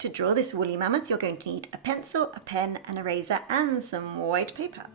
To draw this woolly mammoth, you're going to need a pencil, a pen, an eraser, and some white paper.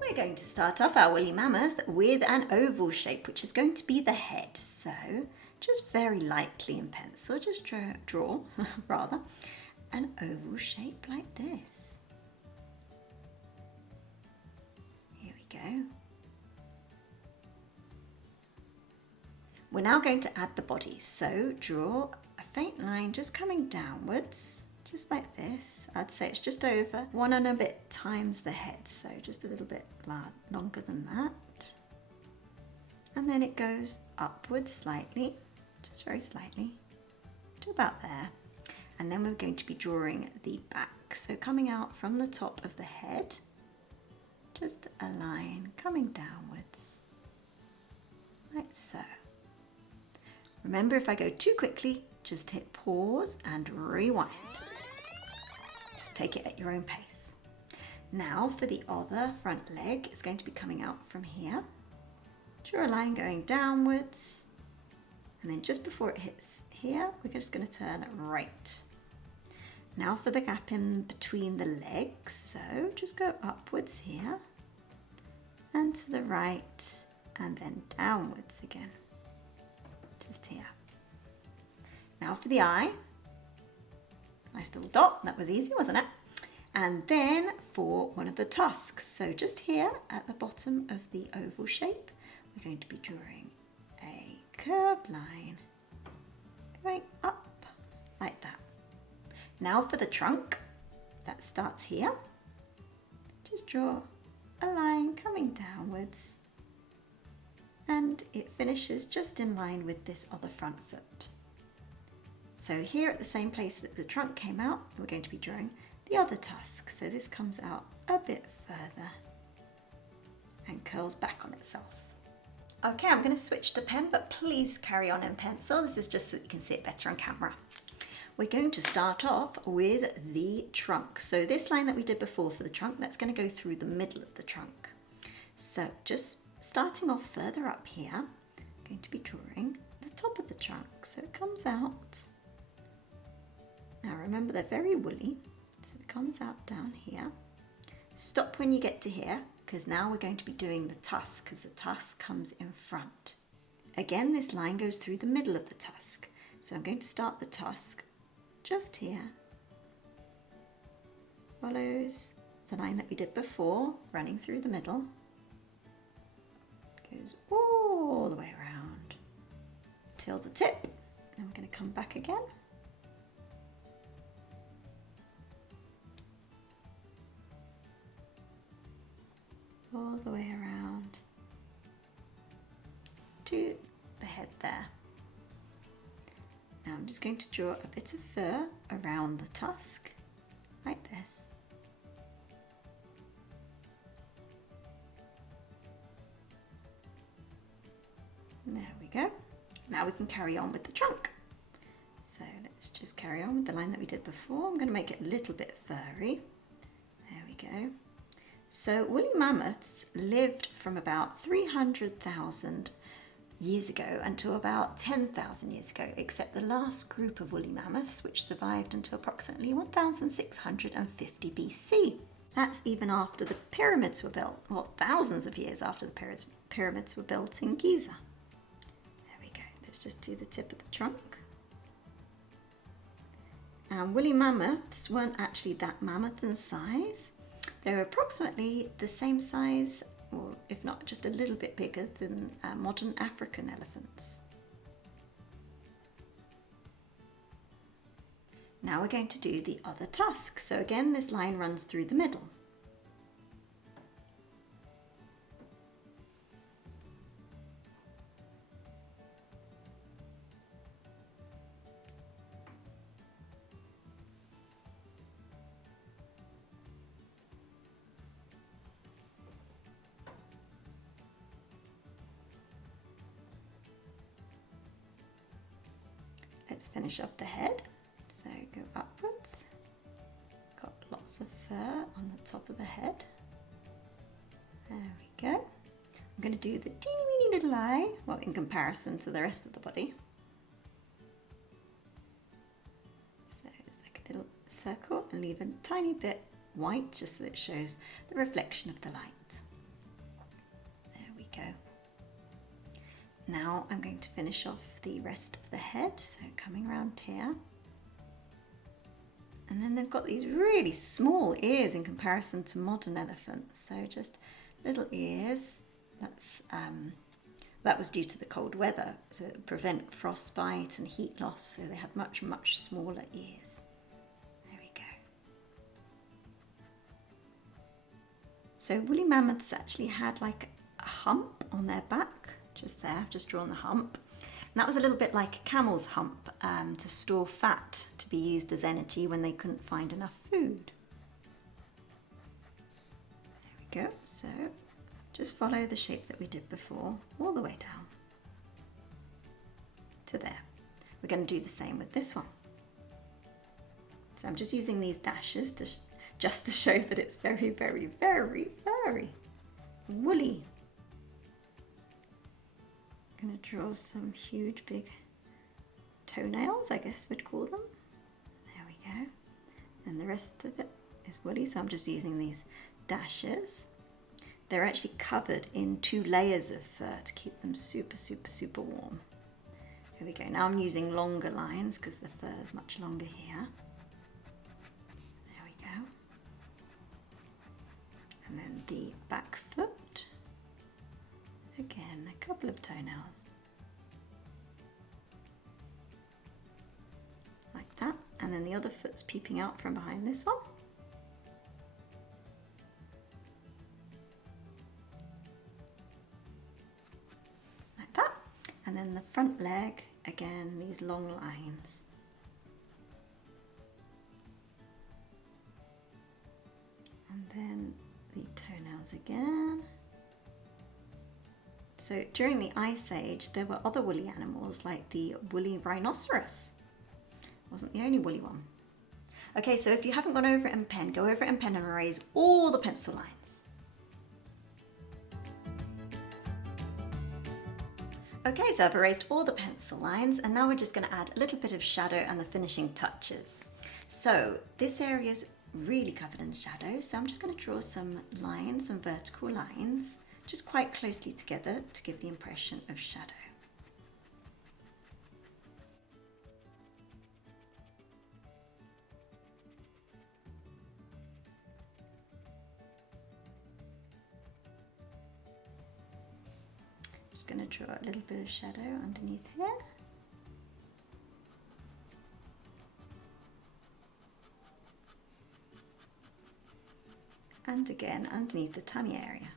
We're going to start off our woolly mammoth with an oval shape, which is going to be the head. So just very lightly in pencil, just draw rather, an oval shape like this. Here we go. We're now going to add the body, so draw a faint line just coming downwards, just like this. I'd say it's just over 1 and a bit times the head, so just a little bit longer than that. And then it goes upwards slightly, just very slightly, to about there. And then we're going to be drawing the back, so coming out from the top of the head, just a line coming downwards, like so. Remember, if I go too quickly, just hit pause and rewind. Just take it at your own pace. Now for the other front leg, it's going to be coming out from here. Draw a line going downwards, and then just before it hits here, we're just going to turn right. Now for the gap in between the legs, so just go upwards here, and to the right, and then downwards again. Just here. Now for the eye, nice little dot, that was easy, wasn't it? And then for one of the tusks, so just here at the bottom of the oval shape, we're going to be drawing a curved line going up like that. Now for the trunk, that starts here, just draw a line coming downwards, and it finishes just in line with this other front foot. So here at the same place that the trunk came out, we're going to be drawing the other tusk. So this comes out a bit further and curls back on itself. Okay, I'm going to switch to pen, but please carry on in pencil. This is just so that you can see it better on camera. We're going to start off with the trunk. So this line that we did before for the trunk, that's going to go through the middle of the trunk. So just starting off further up here, I'm going to be drawing the top of the trunk, so it comes out. Now remember, they're very woolly, so it comes out down here. Stop when you get to here, because now we're going to be doing the tusk, because the tusk comes in front. Again, this line goes through the middle of the tusk, so I'm going to start the tusk just here. Follows the line that we did before, running through the middle. Goes all the way around till the tip. And we're going to come back again. All the way around to the head there. Now I'm just going to draw a bit of fur around the tusk, like this. There we go. Now we can carry on with the trunk. So let's just carry on with the line that we did before. I'm going to make it a little bit furry. There we go. So woolly mammoths lived from about 300,000 years ago until about 10,000 years ago, except the last group of woolly mammoths, which survived until approximately 1650 BC. That's even after the pyramids were built, well, thousands of years after the pyramids were built in Giza. Let's just do the tip of the trunk. And woolly mammoths weren't actually that mammoth in size. They were approximately the same size, or if not just a little bit bigger than modern African elephants. Now we're going to do the other tusk. So again, this line runs through the middle. Let's finish off the head. So go upwards. Got lots of fur on the top of the head. There we go. I'm going to do the teeny weeny little eye, well, in comparison to the rest of the body. circle and leave a tiny bit white just so that it shows the reflection of the light. There we go. Now I'm going to finish off the rest of the head, so coming around here. And then they've got these really small ears in comparison to modern elephants, so just little ears. That was due to the cold weather, so it would prevent frostbite and heat loss, so they had much, much smaller ears. There we go. So woolly mammoths actually had like a hump on their back, just there, I've just drawn the hump. And that was a little bit like a camel's hump to store fat to be used as energy when they couldn't find enough food. There we go, so just follow the shape that we did before, all the way down to there. We're going to do the same with this one. So I'm just using these dashes just to show that it's very, very, very, very woolly. I'm going to draw some huge big toenails, I guess we'd call them. There we go. And the rest of it is woolly, so I'm just using these dashes. They're actually covered in 2 layers of fur to keep them super, super, super warm. Here we go. Now I'm using longer lines because the fur is much longer here. There we go. And then the back foot. Again, a couple of toenails. Like that. And then the other foot's peeping out from behind this one. And then the front leg, again, these long lines. And then the toenails again. So during the Ice Age, there were other woolly animals like the woolly rhinoceros. Wasn't the only woolly one. Okay, so if you haven't gone over it in pen, go over it in pen and erase all the pencil lines. Okay, so I've erased all the pencil lines and now we're just going to add a little bit of shadow and the finishing touches. So this area is really covered in shadow, so I'm just going to draw some lines, some vertical lines, just quite closely together to give the impression of shadow. Just going to draw a little bit of shadow underneath here. And again underneath the tummy area.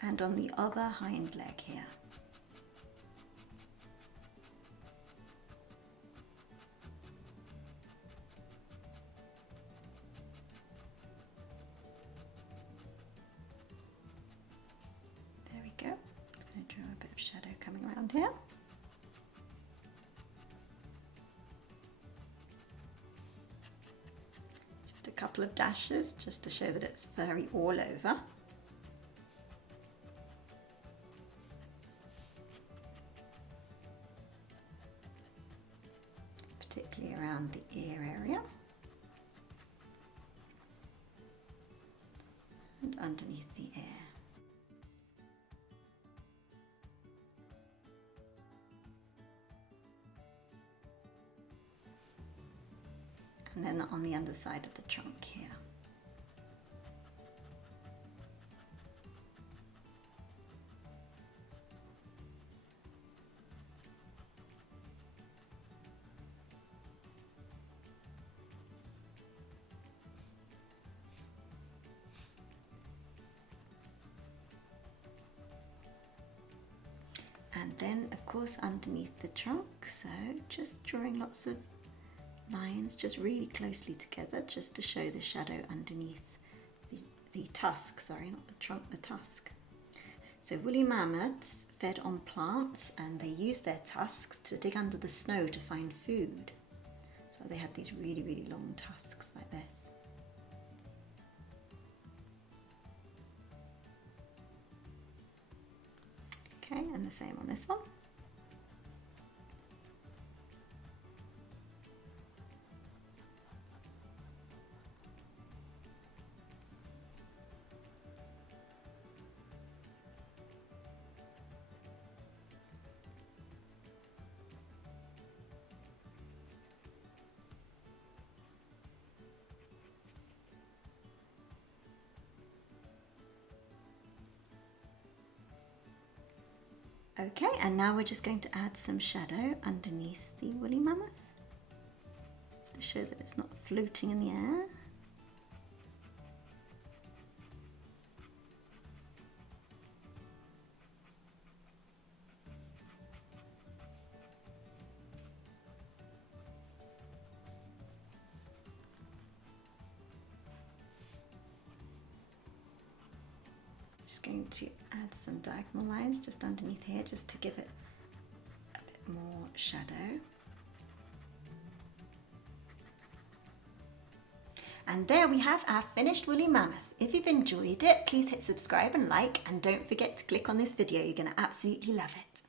And on the other hind leg here. Go. Just going to draw a bit of shadow coming around here. Just a couple of dashes just to show that it's furry all over. Particularly around the ear area. And underneath the ear. And then on the underside of the trunk here. And then of course underneath the trunk, so just drawing lots of lines just really closely together just to show the shadow underneath the tusk, sorry, not the trunk, the tusk. So woolly mammoths fed on plants and they used their tusks to dig under the snow to find food. So they had these really, really long tusks like this. Okay, and the same on this one. Okay, and now we're just going to add some shadow underneath the woolly mammoth, just to show that it's not floating in the air. Just going to add some diagonal lines just underneath here, just to give it a bit more shadow. And there we have our finished woolly mammoth. If you've enjoyed it, please hit subscribe and like, and don't forget to click on this video. You're going to absolutely love it.